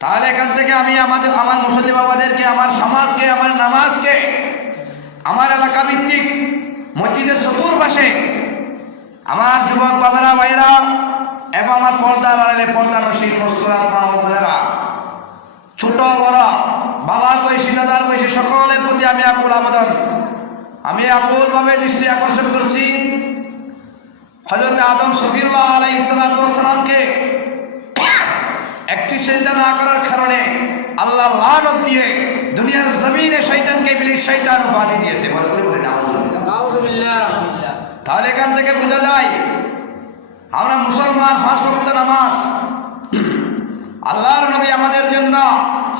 তাহলে এখান থেকে আমি আমার মুসলিম বাবাদেরকে, আমার সমাজকে, আমার নামাজকে, আমার এলাকা ভিত্তিক মসজিদের চতুর্পাশে আমার যুবক বাবারা, ভাইরা এবং আমার পর্দার আড়ালে পর্দানশীল মস্তরাত মা ও বোনেরা, ছোট বড়, বাবার বয়সী, দাদার বয়সী সকলের প্রতি আমি আকুলভাবে দৃষ্টি আকর্ষণ করছি। হযরত আদম শফিউল্লাহ আলাইহিস সালামকে একটি সিজদা না করার কারণে আল্লাহ লানত দিয়ে দুনিয়ার জমিনে শয়তানকে ইবলিস শয়তান উপাধি দিয়েছে। বলে করে বলে নাউযুবিল্লাহ। তাহলে এখান থেকে বোঝা যায় আমরা মুসলমান 5 ওয়াক্ত নামাজ, আল্লাহর নবী আমাদের জন্য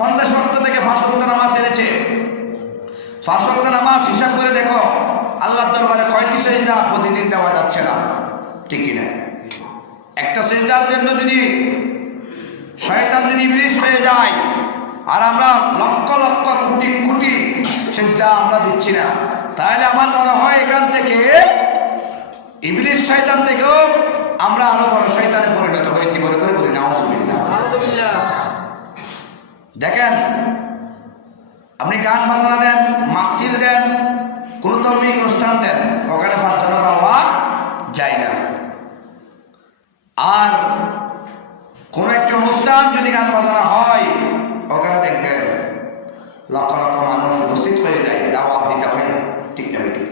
50 ওয়াক্ত থেকে 5 ওয়াক্ত নামাজ এনেছে। 5 ওয়াক্ত নামাজ হিসাব করে দেখো আল্লাহর দরবারে কয়টি সিজদা প্রতিদিন দেওয়া যাচ্ছে না, ঠিক কি না? একটা সিজদার জন্য যদি শয়তান যদি ইবলিস হয়ে যায়, আর আমরা লক্ষ লক্ষ কোটি কোটি সিজদা আমরা দিচ্ছি না, তাহলে আমার মনে হয় এখান থেকে ইবলিস শয়তান থেকেও আমরা আরো বড় শয়তানে পরিণত হয়েছি। বলে করে বলি নাউযুবিল্লাহ। দেখেন, আপনি গান বাজনা দেন, মাহফিল দেন, কোন ধর্মীয় অনুষ্ঠান দেন, ওখানে 5 জন পাওয়া যায় না। আর কোন একটা অনুষ্ঠান যদি গান বাজনা হয়, ওখানে দেখবেন লক্ষ লক্ষ মানুষ উপস্থিত হয়ে যায়, দাওয়াত দিতে হয় না, ঠিক না? ঠিক।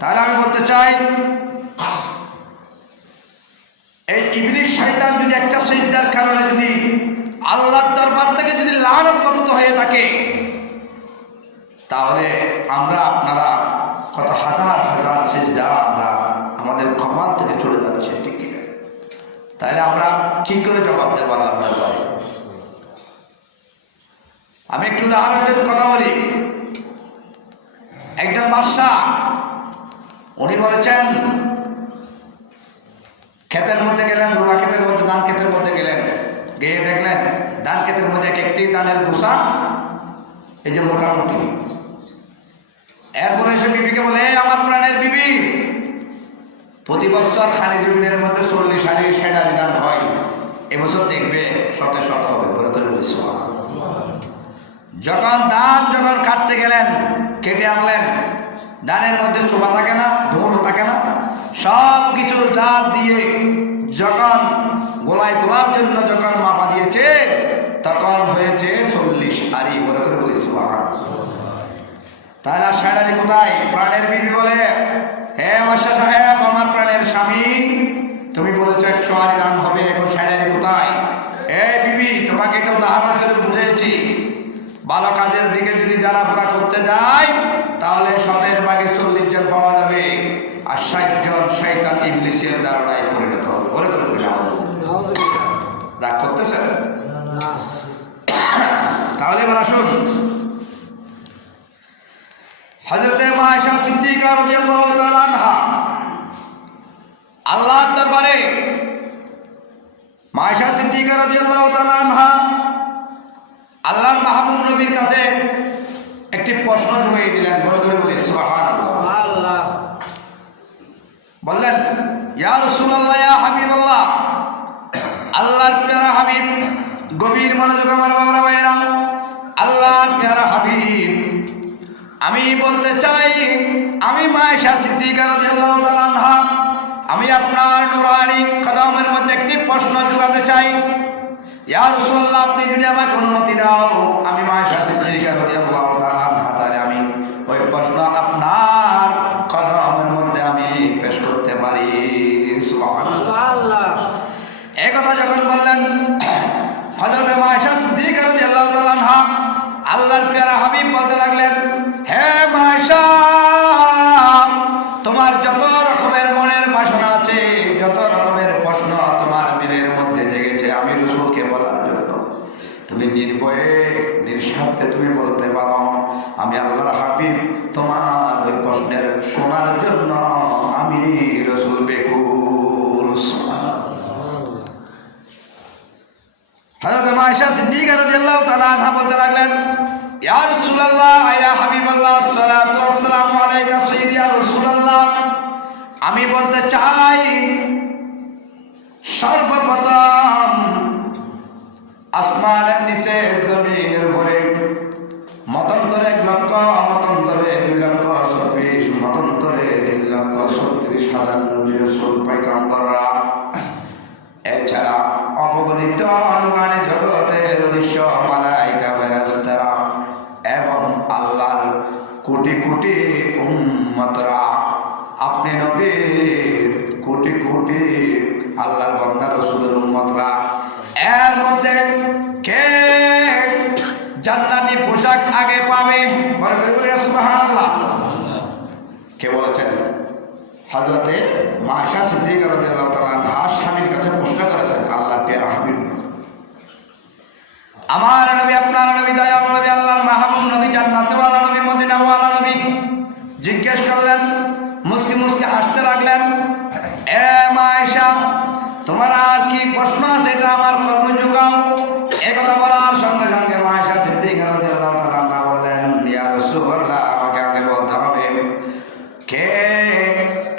তাহলে আমি বলতে চাই, এই ইবলিস শয়তান যদি একটা সিজদার কারণে যদি আল্লাহর দরবার থেকে যদি লানতপ্রাপ্ত হয়ে থাকে, তাহলে আমরা আপনারা কত হাজার হাজার সিজদা আমরা আমাদের কপাল থেকে চলে যাচ্ছে, ঠিক কি? তাহলে আমরা কি করে জবাব দেব আল্লাহর দরবারে? আমি একটু উদাহরণের কথা বলি। একজন বাদশাহ, উনি বলেছেন, ক্ষেতের মধ্যে গেলেন, রোয়া ক্ষেতের মধ্যে, ধান ক্ষেতের মধ্যে গেলেন, গিয়ে দেখলেন ধান ক্ষেতের মধ্যে একটি ধানের গোসা এই যে মোটামুটি। এরপরে এসে বিবিকে বলে, আমার প্রাণের বিবি, প্রতি বছর খানি জমিনের মধ্যে 40 হাড়ি 60 হাড়ি ধান হয়, এবছর দেখবে 100 হবে। বলে করে বলি সুবহানাল্লাহ। যখন কাটতে গেলেন, কেটে আনলেন, ধানের মধ্যে চোপা থাকে না, ধুলো থাকে না, সব কিছু জার দিয়ে যখন গোলায় তোলার জন্য যখন মাপা দিয়েছে, তখন হয়েছে 40 হাড়ি। বলে করে বলি সুবহানাল্লাহ। তাহলে 60 হাড়ি কোথায়? প্রাণের বিবি বলে, হে বাদশা সাহেব, আমার প্রাণের স্বামী, তুমি বলেছো 100 হাড়ি ধান হবে, এখন 60 হাড়ি কোথায়? এই বিবি, তোমাকে একটা উদাহরণ স্বরূপ বুঝিয়েছি, ভালো কাজের দিকে যদি যারা পুরা করতে যায়, তাহলে 100 ভাগে 40 জন পাওয়া যাবে, আর 60 জন শয়তান ইবলিসের দ্বারায় পরিণত হবে। ওরে করে রাগ করতেছেন? তাহলে এবার আসুন, হযরতে মা আয়েশা সিদ্দিকা রাদিয়াল্লাহু তাআলা আনহা আল্লাহর দরবারে, মা আয়েশা সিদ্দিকা রাদিয়াল্লাহু তাআলা আনহা আল্লাহর মাহবুব নবীর কাছে একটি প্রশ্ন জুড়িয়ে দিলেন। বলে করে বলি সুবহানাল্লাহ। বললেন, ইয়া রাসূলুল্লাহ, ইয়া হাবিবাল্লাহ, আল্লাহর প্যারা হাবিব, গভীর মনোযোগ আমার বাবারা ভাইরা, আল্লাহর প্যারা হাবিব, আমি বলতে চাই, আমি মা আয়েশা সিদ্দিকা রাদিয়াল্লাহু তাআলা আনহা, আমি আপনার নূরানী কদমের মধ্যে একটি প্রশ্ন জোগাতে চাই। ইয়া রাসূলুল্লাহ, আপনি যদি আমাকে অনুমতি দাও, আমি মা আয়েশা সিদ্দিকা রাদিয়াল্লাহু তাআলা আনহা, তাহলে আমি ওই প্রশ্ন আপনার কদমের মধ্যে আমি পেশ করতে পারি। সুবহানাল্লাহ। এই কথা যখন বললেন, হযরত মা আয়েশা সিদ্দিকা রাদিয়াল্লাহু তাআলা আনহা আল্লাহর প্যারা হাবিব বলতে লাগলেন, হে মা আয়েশা, তোমার যত রকমের মনের বাসনা আছে, যত রকমের প্রশ্ন তোমার দিলের মধ্যে জেগেছে, আমি রাসূলকে বলার জন্য, তুমি নির্ভয়ে নিঃস্বার্থে তুমি বলতে পারো। আমি আল্লাহর হাবিব, তোমার ওই প্রশ্নের শোনার জন্য আমি রাসূল বেকুল। হযরত মা আয়েশা সিদ্দিকা রাদিয়াল্লাহু তাআলা আনহা বলতে লাগলেন, ইয়া রাসূলুল্লাহ, ইয়া হাবিবাল্লাহ, সালাতু ওয়াসসালামু আলাইকা সাইয়্যিদি ইয়া রাসূলুল্লাহ, আমি বলতে চাই, সর্বপ্রথম আসমানের নিচে জমিনের উপরে মতান্তরে 1 লক্ষ, মতান্তরে 2 লক্ষ 24, মতান্তরে 3,36,000 নবী রাসূল পয়গম্বররা, এছাড়া অবগণিত অনুগামী জগতের অদৃশ্য মালায়েকা ফেরেশতারা এবং আল্লাহর কোটি কোটি উম্মতরা, আপনি নবীর কোটি কোটি আল্লাহর বান্দা রাসূলের উম্মতরা, এর মধ্যে কে জান্নাতি পোশাক আগে পাবে? বলে সুবহানাল্লাহ। কে বলেছেন? হযরতে মায়েশা সিদ্দিকা রাদিয়াল্লাহু তাআলা আনহা স্বামীর কাছে প্রশ্ন করেছেন, আল্লাহর প্রিয় হাবিব, আমার নবী, আপনার নবী, দয়াল নবী, আল্লাহর মাহবুব নবী, জান্নাতওয়ালা নবী, মদিনাওয়ালা নবী জিজ্ঞেস করলেন, মুস্কি মুস্কি হাসতে লাগলেন, এ মায়েশা, তোমার আর কি প্রশ্ন আছে? এটা আমার কর্মে যোগাও। একথা বলার সঙ্গে সঙ্গে মায়েশা সিদ্দিকা রাদিয়াল্লাহু তাআলা আনহা বললেন, ইয়া রাসূলুল্লাহ, আমাকে আগে বলতে হবে কে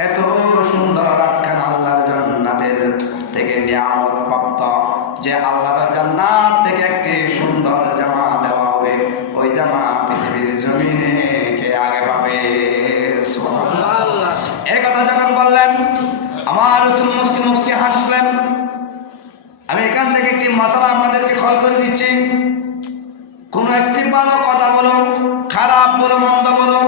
এত সুন্দর আখ্যান আল্লাহর জান্নাতের থেকে নিয়ামত প্রাপ্ত, যে আল্লাহর জান্নাত থেকে একটি সুন্দর জামা দেওয়া হবে, ওই জামা পৃথিবীর জমিনে কে আগে পাবে? সুবহানাল্লাহ। এই কথা যখন বললেন, আমার রাসূল মুস্কি মুস্কি হাসলেন। আমি এখান থেকে একটি মাসালা আপনাদেরকে খল করে দিচ্ছি। কোন একটি ভালো কথা বলো, খারাপ বলো, মন্দ বলো,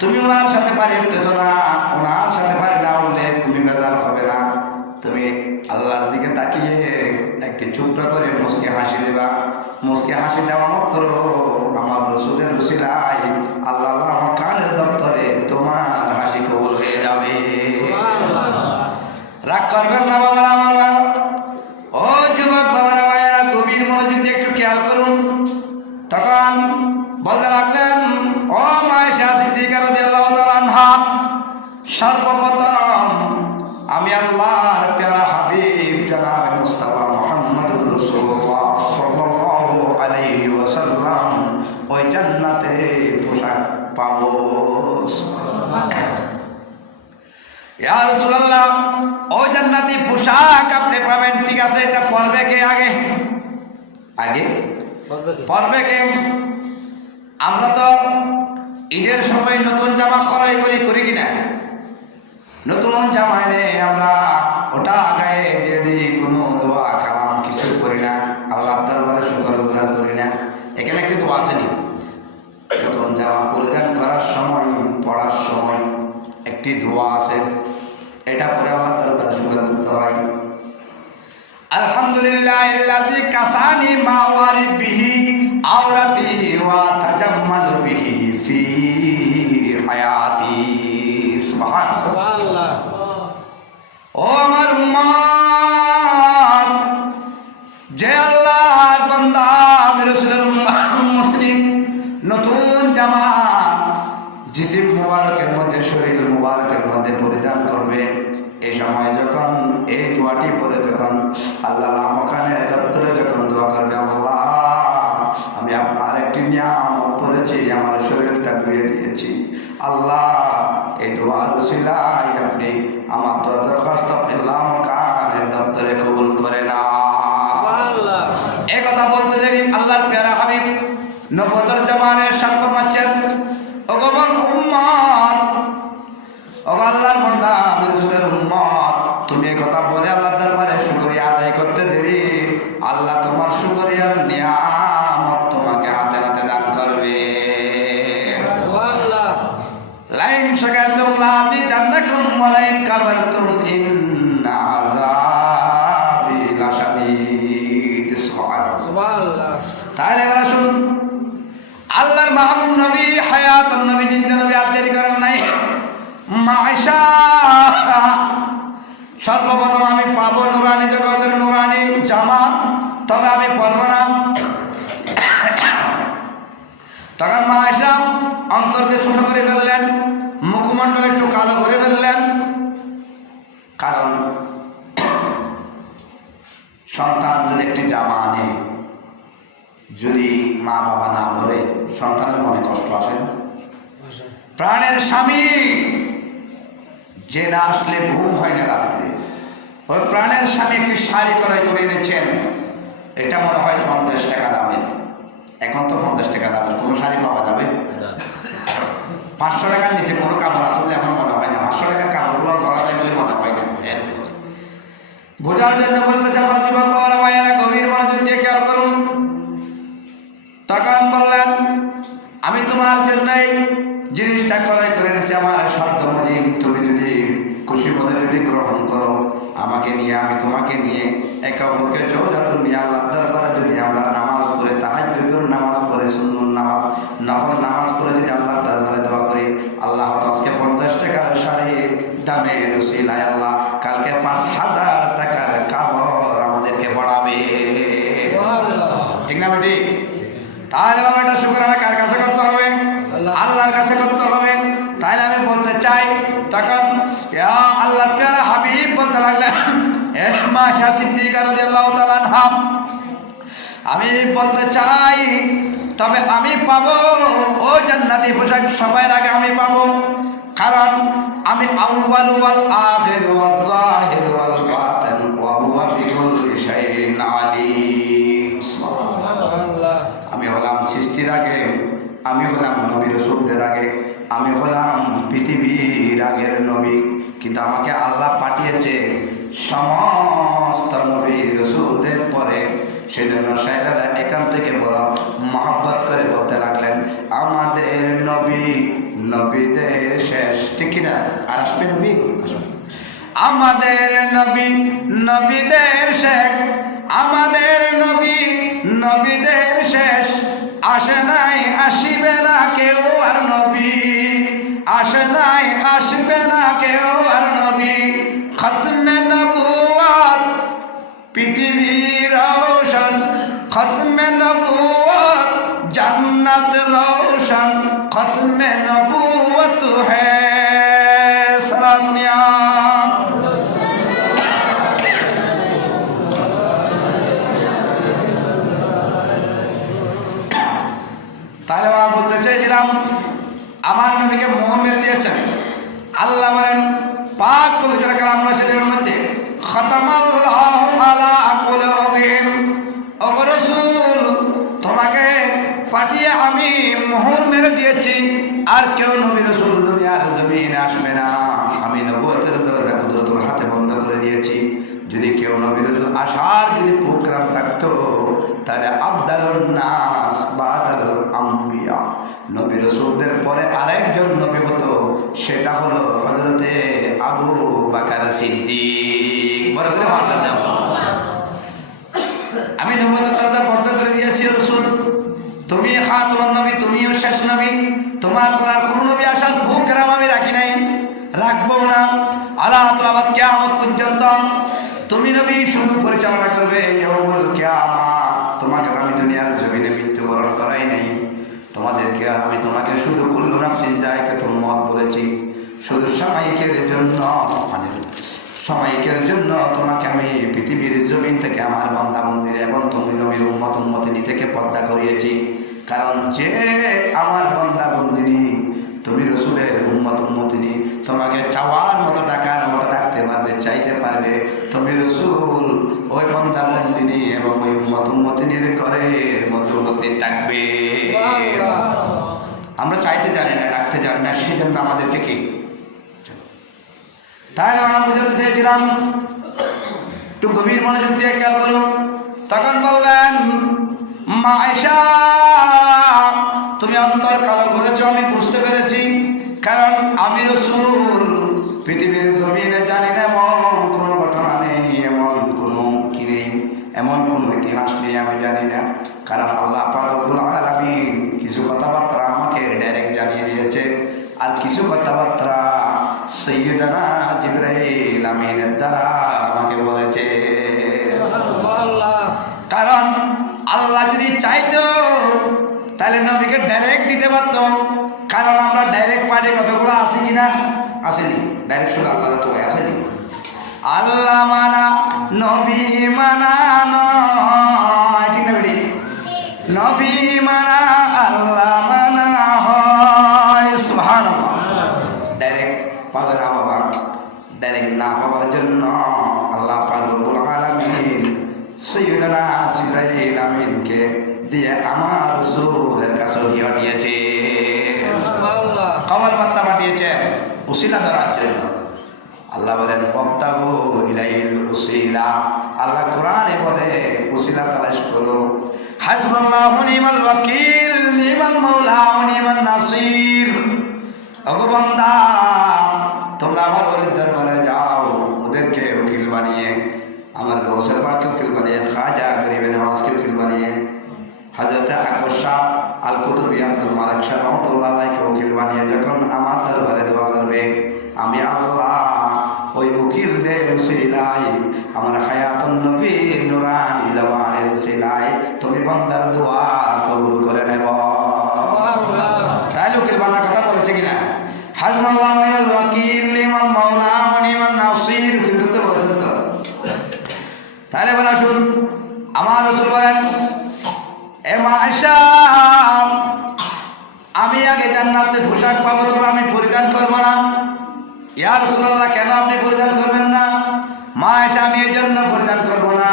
তুমি ওনার সাথে পারি উঠতেছ না, ওনার সাথে পারি না উঠলে তুমি বেজার হবে না। তুমি আল্লাহর দিকে তাকিয়ে একটি ছোট্ট করে মুস্কি হাসি দেবা। মুস্কি হাসি দেওয়া মাত্র আমার রাসূলের উসিলায় আল্লাহ আমার কানের দপ্তরে তোমার হাসি কবুল হয়ে যাবে। রাগ করবেন না বাবারা, আমার ও যুবক বাবারা, ভাইয়েরা, গভীর মনোযোগ দিয়ে একটু খেয়াল করুন। তখন বলতে লাগলেন, ও মায়েশা সিদ্দিকা রাদিয়াল্লাহু তাআলা আনহা, সর্বপ্রথম আমি আল্লাহর প্যারা হাবিব জনাবে মুস্তাফা মুহাম্মদুর রাসূলুল্লাহ সাল্লাল্লাহু আলাইহি ওয়াসাল্লাম ওই জান্নাতে পোশাক পাবো। ইয়া রাসূলুল্লাহ, ওই জান্নাতি পোশাক আপনি পাবেন, ঠিক আছে, এটা পরবে কে আগে? আগে পরবে কে? আমরা তো ঈদের সময় নতুন জামা ক্রয় করি কিনা? নতুন জামা এনে আমরা ওটা গায়ে দিয়ে দিই, কোনো দোয়া কালাম কিছু করি না, আল্লাহর দরবারে শুকর গুজার করি না। এখানে একটি দোয়া আসেনি? নতুন জামা পরিধান করার সময়, পড়ার সময় একটি দোয়া আছে, এটা পরে আল্লাহর দরবারে শুকর করতে হয়। আলহামদুলিল্লাহিল্লাযী কাসানি মা ওয়ারি বিহি আওরাতি ওয়া তাজাম্মালু বিহি ফি হায়াতি। সুবহানাল্লাহ। ও আমার উম্মত, যে আল্লাহর বান্দা আমি রাসূলের মুসলিম নতুন জামা জিসিম মুবারকের মধ্যে, শরীর মুবারকের মধ্যে পরিধান করবে, এই সময় যখন এই দোয়াটি পরে যখন আল্লাহ মকানের দপ্তরে যখন দোয়া করবে, আল্লাহ আমি আপনার একটি নিয়ামত পড়েছি, আমার শরীরটা ঘুরিয়ে দিয়েছি, আল্লাহ এই দোয়ার উসিলায় আপনি আমার দরখাস্ত আপনি মকানের দপ্তরে কবুল করে না। এই কথা বলতে দেরি আল্লাহর প্যারা হাবিব নবুয়তের জামানের সাত ফরমাচ্ছেন, ও গোবন উম্মত, ও আল্লাহর বান্দা আমি রাসূলের উম্মত, তুমি এই কথা বলে আল্লাহর দরবারে শুকরিয়া আদায় করতে দেরি, আল্লাহ তোমার শুকরিয়ার নিয়ামত তোমাকে হাতে হাতে দান করবে। সুবহানাল্লাহ। লাইন শাকারতুম লাযিদান্নাকুম ওয়া লাইন কাফারতুম ইন্না আযাবি লাশাদীদ। সুবহানাল্লাহ। তাহলে এবার আসুন, আল্লাহর মাহবুব নবী হায়াতুন নবী জিন্দা নবী আর দেরি করেন নাই। মায়েশা, সর্বপ্রথম আমি পাবো নুরানি জগতের নুরানি জামা, তবে আমি পরবো না। তখন মায়েশা অন্তরকে ছোট করে ফেললেন, মুখমণ্ডল একটু কালো করে ফেললেন, কারণ সন্তান যদি একটি জামা আনে, যদি মা বাবা না বলে সন্তানের মনে কষ্ট আসে। প্রাণের স্বামী যে না আসলে ঘুম হয় না রাত্রে, ওই প্রাণের স্বামী একটি শাড়ি ক্রয় করে এনেছেন, এটা মনে হয় 50 টাকা দামের। এখন তো 50 টাকা দামের কোনো শাড়ি পাওয়া যাবে? 500 টাকার নিচে কোনো কাপড় আসলে এখন মনে হয় না। 500 টাকার কাপড়গুলো পরা যায় বলে মনে হয় না। এর ফলে বোঝার জন্য বলতেছে আমার যুবক বাবারা মায়েরা, গভীর মনোযোগ দিয়ে খেয়াল করুন। তখন বললেন, আমি তোমার জন্যই জিনিসটা ক্রয় করে এনেছি আমার শব্দ মজিম, তুমি যদি খুশি মনে যদি গ্রহণ করো, আমাকে নিয়ে আমি তোমাকে নিয়ে একে অপরকে জোড়াতুন নিয়ে আল্লাহর দরবারে যদি আমরা নামাজ পড়ে, তাহাজ্জুদের নামাজ পড়ে, সুন্নত নামাজ, নফল নামাজ পড়ে যদি আল্লাহর দরবারে দোয়া করি, আল্লাহ তো আজকে 50 টাকার শাড়ির দামে রসিলায় আল্লাহ কালকে 5000 টাকার কাপড় আমাদেরকে পড়াবে। ঠিক না বেটি? তাহলে বাবা এটা শুকরানা কার কাছে করতে হবে? আল্লাহর কাছে করতে হবে। তাহলে আমি বলতে চাই, তখন আল্লাহর প্যারা হাবিব বলতে লাগলেন, মা আয়েশা সিদ্দিকা রাদিয়াল্লাহু তাআলা আনহা, আমি বলতে চাই তবে আমি পাবো ওই জান্নাতি পোশাক সবার আগে আমি পাবো, কারণ আমি আউয়াল ওয়াল আখির ওয়াল যাহির ওয়াল বাতিন ওয়া হুয়া বিকুল্লি শাইইন আলীম। সুবহানাল্লাহ। আমি হলাম সৃষ্টির আগে, আমি হলাম নবী রাসূলদের আগে, আমি হলাম পৃথিবীর আগের নবী, কিন্তু আমাকে আল্লাহ পাঠিয়েছে সমস্ত নবী রাসূলদের পরে। সেজন্য শায়রারা এখান থেকে বড় মহব্বত করে বলতে লাগলেন, আমাদের নবী নবীদের শেষ। ঠিক কিনা? আর আসবে নবী, আসবে। আমাদের নবী নবীদের শেষ, আমাদের নবী নবীদের শেষ, আসে নাই আসিবে না কেউ আর নবী, আসে নাই আসবে না কেউ আর নবী। খতমে নবুয়ত পৃথিবীর রওশন, খতমে নবুয়ত জান্নাত রওশন, খতমে নবুয়ত হ্যায় সালাত দুনিয়া। তাহলে আমরা বলতে চাইছিলাম, আমার নবীকে মোহর মেরে দিয়েছেন আল্লাহ। বলেন পাক পবিত্র কালাম শরীফের মধ্যে, খতামাল্লাহু আলা কুলুবিহিম, ও রাসূল তোমাকে পাঠিয়ে আমি মোহর মেরে দিয়েছি, আর কেউ নবী রাসূল দুনিয়ার জমিনে আসবে না। আমি নবুয়তের দরজা কুদরতের হাতে বন্ধ করে দিয়েছি। যদি কেউ নবী রাসূল আসার যদি প্রোগ্রাম থাকতো, তাহলে আফদালুন নাস বাদাল আম্বিয়া, নবী রাসূলদের পরে আরেকজন নবী হতো, সেটা হলো হযরতে আবু বকর সিদ্দিক। বড় করে বললাম, আমি নবুয়তের দরজা বন্ধ করে দিয়েছি রাসূল, তুমি খাতুন নবী, তুমিও শেষ নবী, তোমার পর আর কোন নবী আসার প্রোগ্রাম আমি রাখি নাই, রাখবো না। আল্লাহ তাআলা কিয়ামত পর্যন্ত তুমি নবী শুধু পরিচালনা করবে ইয়াউমুল কিয়ামাত। তোমাকে আমি দুনিয়ার জমিনে মৃত্যুবরণ করাই নাই, তোমাদেরকে আমি তোমাকে শুধু কুল্লু নাফসিন যায়কাতুল মউত বলেছি, শুধু সাময়িকের জন্য, সাময়িকের জন্য তোমাকে আমি পৃথিবীর জমিন থেকে আমার বান্দা মন্দির এবং তুমি নবীর উম্মত উম্মতিনী থেকে পর্দা করিয়েছি। কারণ যে আমার বান্দা বন্দিনী, তুমি রাসূলের উম্মত উম্মতিনী, তোমাকে চাওয়ার মতো ডাকার মতো ডাকতে পারবে, চাইতে পারবে। তুমি রাসূল ওই বান্দা বন্দিনী এবং ওই উম্মত উম্মতিনীর ঘরের মধ্যে উপস্থিত থাকবে। আমরা চাইতে জানি না, ডাকতে জানি না, সেই জন্য আমাদেরকে কি তাই আমরা বুঝাতে চেয়েছিলাম। একটু গভীর মনোযোগ দিয়ে খেয়াল করুন। তখন বললেন, মা আয়েশা তুমি অন্তর কালো করেছো, আমি বুঝতে পেরেছি, কারণ আমি রাসূল পৃথিবীর জমিনে জানি না এমন কোন ঘটনা নেই, এমন কোন কি নেই, এমন কোন ইতিহাস নেই, আমি জানি না। কারণ আল্লাহ পাক রব্বুল আলামিন কিছু কথাবার্তা আমাকে ডাইরেক্ট জানিয়ে দিয়েছে, আর কিছু কথাবার্তা সাইয়্যিদানা জিবরাইল আমিনের দ্বারা আমাকে বলেছে। কারণ আল্লাহ যদি চাইতো তাহলে নবীকে ডাইরেক্ট দিতে পারত, কারণ আমরা ডাইরেক্ট পার্টি কতগুলো আছে কিনা? আসেনি। ডাইরেক্ট শুধু আল্লাহ তো আসেনি। আল্লাহ মানা নবী মানা নয়, ঠিক না বেটি? নবী মানা আল্লাহ মানা হয়। সুবহানাল্লাহ। ডাইরেক্ট পাবে না বাবা, ডাইরেক্ট না পাওয়ার জন্য আল্লাহ দিয়ে আমার রাসূলের কাছে পাঠিয়েছে, খবর বার্তা পাঠিয়েছেন উসিলা ধরার জন্য। আল্লাহ বলেন ওয়াবতাগু ইলাইহিল উসিলা, আল্লাহ কোরআনে বলে উসিলা তালাশ করো। হাসবুল্লাহু নি'মাল ওয়াকিল, নি'মাল মাওলা ওয়া নি'মান নাসির। ওগো বান্দা, তোমরা আমার ওলির দরবারে যাও, ওদেরকে উকিল বানিয়ে, আমার গৌসের পাককে উকিল বানিয়ে, খাজা গরিবে নওয়াজকে উকিল বানিয়ে, হযরত আকবর শাহ আল কুতুবী আব্দুল মালিক শাহ রহমাতুল্লাহ আলাইহিকে উকিল বানিয়ে যখন আমার দরবারে দোয়া করবে, আমি আল্লাহ ওই উকিলদের উসিলায়, আমার হায়াতুন নবীর নূরানি জবানের উসিলায় তুমি বান্দার দোয়া কবুল করে নেব। তাহলে উকিল বানার কথা বলেছে কিনা? হাসবুল্লাহু নি'মাল ওয়াকিল, নি'মাল মাওলা ওয়া নি'মান নাসির, উকিল তো বলেছেন তো। তাহলে বলা শুন, আমার রাসূল বলেন এ মা আয়েশা, আমি আগে জান্নাতে পোশাক পাবো, তবে আমি পরিধান করবো না। ইয়া রাসূলুল্লাহ, কেন আপনি পরিধান করবেন না? মা আয়েশা, আমি এই জন্য পরিধান করবো না,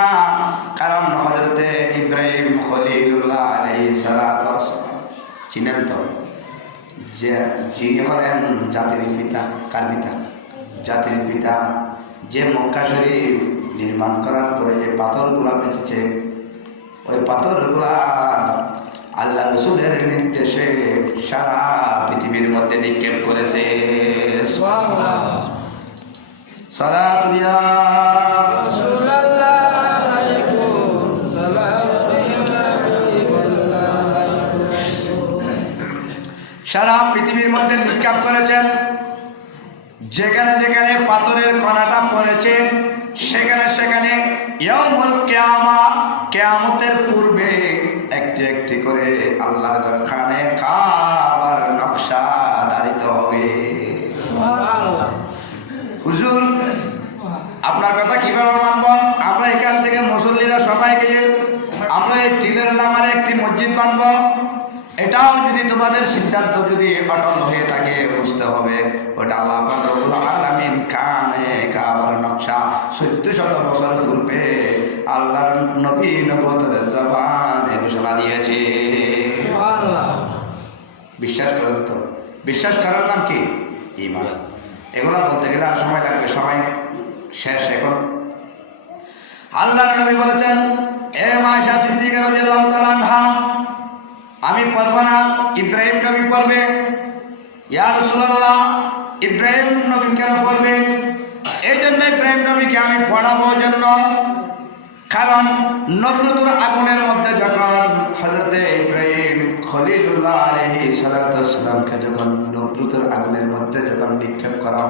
কারণ হযরতে ইব্রাহিম খলিলুল্লাহ আলাইহিস সালাতু ওয়াস সালাম চিনেন তো, যে যিনি হলেন জাতির পিতা। কার পিতা? জাতির পিতা। যে মক্কা শরীফ নির্মাণ করার পরে যে পাথরগুলা বেঁচেছে, ওই পাথরগুলা আল্লাহ রসুলের নির্দেশে সারা পৃথিবীর মধ্যে নিক্ষেপ করেছে। সালাতু ইয়া রাসূলুল্লাহ আলাইকুম সালাম, সারা পৃথিবীর মধ্যে নিক্ষেপ করেছেন। যেখানে যেখানে পাথরের কণাটা পড়েছে, সেখানে সেখানে ইয়াউমুল কিয়ামা, কিয়ামতের পূর্বে একটি একটি করে আল্লাহর ঘরখানে কাবার নকশা ধারিত হবে। হুজুর, আপনার কথা কিভাবে মানব? আমরা এখান থেকে মুসল্লিরা সবাইকে আমরা এই টিলের নামারে একটি মসজিদ বানব, এটাও যদি তোমাদের সিদ্ধান্ত যদি অটল হয়ে থাকে, বুঝতে হবে ওটা আল্লাহ পাক রব্বুল আলামিন খানে কাবার নকশা 1400 বছর পূর্বে আল্লাহর নবী নবুয়তের জবানে ঘোষণা দিয়েছে। বিশ্বাস করেন তো? বিশ্বাস করার নাম কি? ঈমান। এগুলো বলতে গেলে আর সময় লাগবে, সময় শেষ এখন। আল্লাহর নবী বলেছেন, এ মা আয়েশা সিদ্দিকা রাদিয়াল্লাহু তাআলা আনহা, আমি পড়ব না, ইব্রাহিম নবী পড়বে। ইয়া রাসূলুল্লাহ, ইব্রাহিম নবী কেন পড়বে? এই জন্য ইব্রাহিম নবীকে আমি পড়াবো জন্য, কারণ নমরুদের আগুনের মধ্যে যখন হযরতে ইব্রাহিম খলিলুল্লাহ আলাইহিস সালাতু ওয়াস সালামকে যখন নমরুদের আগুনের মধ্যে যখন নিক্ষেপ করা,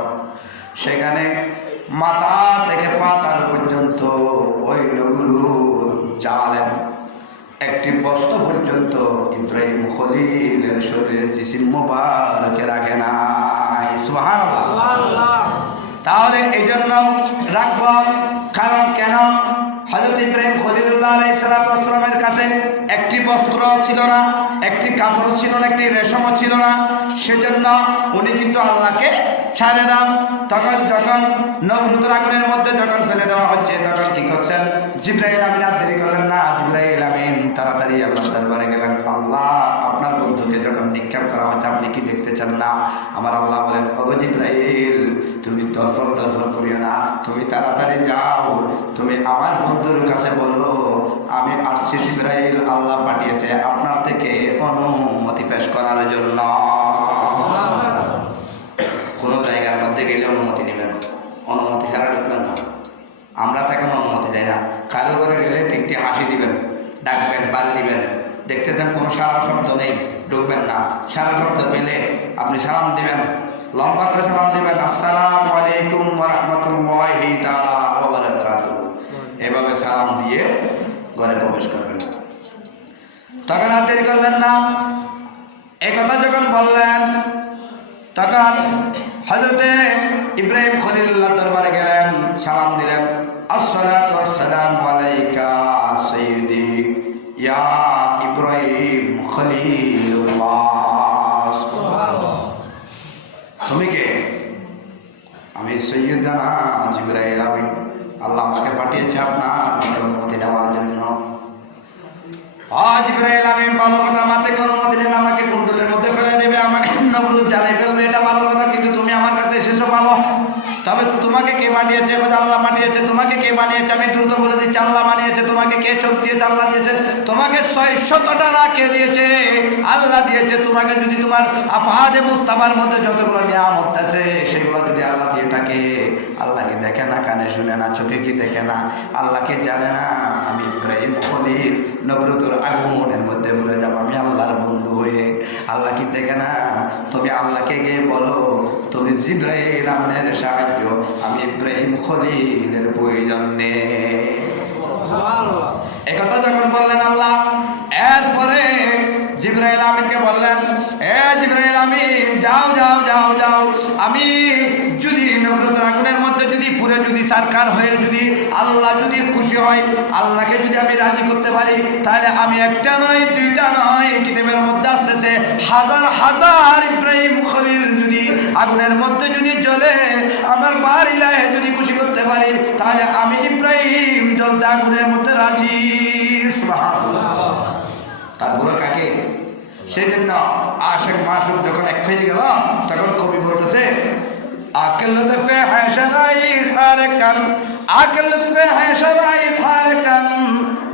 সেখানে মাথা থেকে পা তালু পর্যন্ত ওই নমরুদ জালেম একটি বস্ত্র পর্যন্ত ইব্রাহিম খলিলের শরীরে জিসিম মুবারকে রাখে নাই। সুবহানাল্লাহ। তাহলে এই জন্য রাখব, কারণ কেন? হযরত ইব্রাহিম খলিলুল্লাহ আলাইহিস সালাতু ওয়াস সালামের কাছে একটি বস্ত্র ছিল না, একটি কাপড় ছিল না, একটি রেশমও ছিল না, সেজন্য উনি কিন্তু আল্লাহকে ছাড়ে না। তখন যখন নমরুদের আগুনের মধ্যে যখন ফেলে দেওয়া হচ্ছে, তখন কি করছেন? জিবরাইল আমিন আর দেরি করলেন না, জিবরাইল আমিন তাড়াতাড়ি আল্লাহর দরবারে গেলেন। আল্লাহ, আপনার বন্ধুকে যখন নিক্ষেপ করা হচ্ছে, আপনি কি দেখতে চান না? আমার আল্লাহ বলেন, ওগো জিবরাইল, তুমি দরফর করিও না, তুমি তাড়াতাড়ি যাও, তুমি আমার বন্ধুর কাছে বলো আমি আসছি, জিবরাইল আল্লাহ পাঠিয়েছে আপনার থেকে অনুমতি পেশ করার জন্য। কোনো জায়গার মধ্যে গেলে অনুমতি নেবেন, অনুমতি ছাড়া ঢুকবেন না। আমরা তো এখন অনুমতি যাই না। কারো ঘরে গেলে তিনটি হাসি দিবেন, ডাকবেন, বাড়ি দিবেন, দেখতেছেন কোনো সারা শব্দ নেই, ঢুকবেন না। সারা শব্দ পেলে আপনি সালাম দিবেন, লম্বা করে সালাম দিবেন, আসসালামু আলাইকুম ওয়া রাহমাতুল্লাহি তাআলা ওয়া বারাকাতুহু, এভাবে সালাম দিয়ে ঘরে প্রবেশ করবেন। তখন আর দেরি করলেন না। এই কথা যখন বললেন, তখন হযরতে ইব্রাহিম খলিলুল্লাহ দরবারে গেলেন, সালাম দিলেন, আসসালাতু ওয়াসসালামু আলাইকা সাইয়্যিদি ইয়া ইব্রাহিম খলিলুল্লাহ। সুবহানাল্লাহ। তুমি কে? আমি সাইয়্যিদানা জিবরাইল আমিন, আল্লাহ আমাকে পাঠিয়েছে আপনার অনুমতি নেওয়ার জন্য। জিবরাইল আমিন ভালো কথা, মাথাকে অনুমতি দেবে, আমাকে কুণ্ডলের মধ্যে ফেলে দেবে, আমাকে নমরুদ জ্বালিয়ে ফেলবে, এটা ভালো কথা। কিন্তু তুমি আমার কাছে এসেছো ভালো, তবে তোমাকে কে বানিয়েছে? আল্লাহ বানিয়েছে। তোমাকে কে বানিয়েছে? আমি দ্রুত বলে দিচ্ছি, আল্লাহ বানিয়েছে। তোমাকে কে চোখ দিয়েছে? আল্লাহ দিয়েছে। তোমাকে 600টা না কে দিয়েছে? আল্লাহ দিয়েছে। তোমাকে যদি তোমার আফাদে মুস্তাফার মধ্যে যতগুলো নিয়ামত আছে সেগুলো যদি আল্লাহ দিয়ে থাকে, আল্লাহ কি দেখে না? কানে শুনে না? চোখে কি দেখে না? আল্লাহকে জানে না? আমি ইব্রাহিম খলিল নবরুতুর আগুনের মধ্যে ভুলে যাব আমি আল্লাহর বন্ধু হয়ে। আল্লাহ কি দেখে না? তুমি আল্লাহকে গিয়ে বলো তুমি জিবরাইল আমিনের সাহায্য, আমি ইব্রাহিম খলিলের প্রয়োজন নেই। একথা যখন বললেন আল্লাহ, এরপরে জিবরাইল আমিনকে বললেন, জিবরাইল আমিন যাও যাও যাও যাও, আমি যদি নবরতের আগুনের মধ্যে যদি পুরে যদি সরকার হয়ে যদি আল্লাহ যদি খুশি হয়, আল্লাহকে যদি আমি রাজি করতে পারি, তাহলে আমি একটা নয় দুইটা নয়, কিতাবের মধ্যে আসতেছে হাজার হাজার ইব্রাহিম খলিল যদি আগুনের মধ্যে যদি জ্বলে আমার বাড়িলায় যদি খুশি করতে পারি, তাহলে আমি ইব্রাহিম জ্বলতে আগুনের মধ্যে রাজি। সুবহানাল্লাহ। তারপরে কাকে? সেই জন্য আশেক মাসুক যখন এক হয়ে গেল, তখন কবি বলতেছে আকেল লুৎফে হাশরাই খারকান, আকেল লুৎফে হাশরাই খারকান,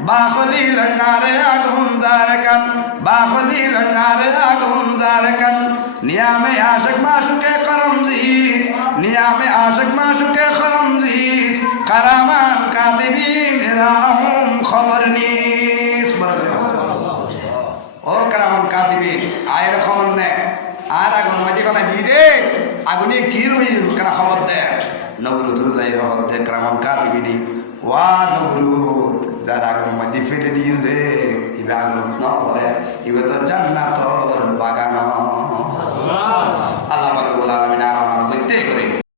বা খলিল নারে আগুন জারকান, বা খলিল নারে আগুন জারকান, নিয়ামে আশেক মাসুকে করম জিস, নিয়ামে আশেক মাসুকে করম জিস, কারামান কাতিবিন রাহুম খবর নিস। ও কারামান কাতিবিন আয়ের খবর নে, আর আগুন মাটি গলা দিয়ে দে, আগুনে কি রইল কেন খবর দে। নবরুদ রোজাই রহত দে কারামান কাতিবিনি, ওয়া নবরুদ যার আগুন মাটি ফেলে দিও যে ইবে আগুন না পড়ে, ইবে তো জান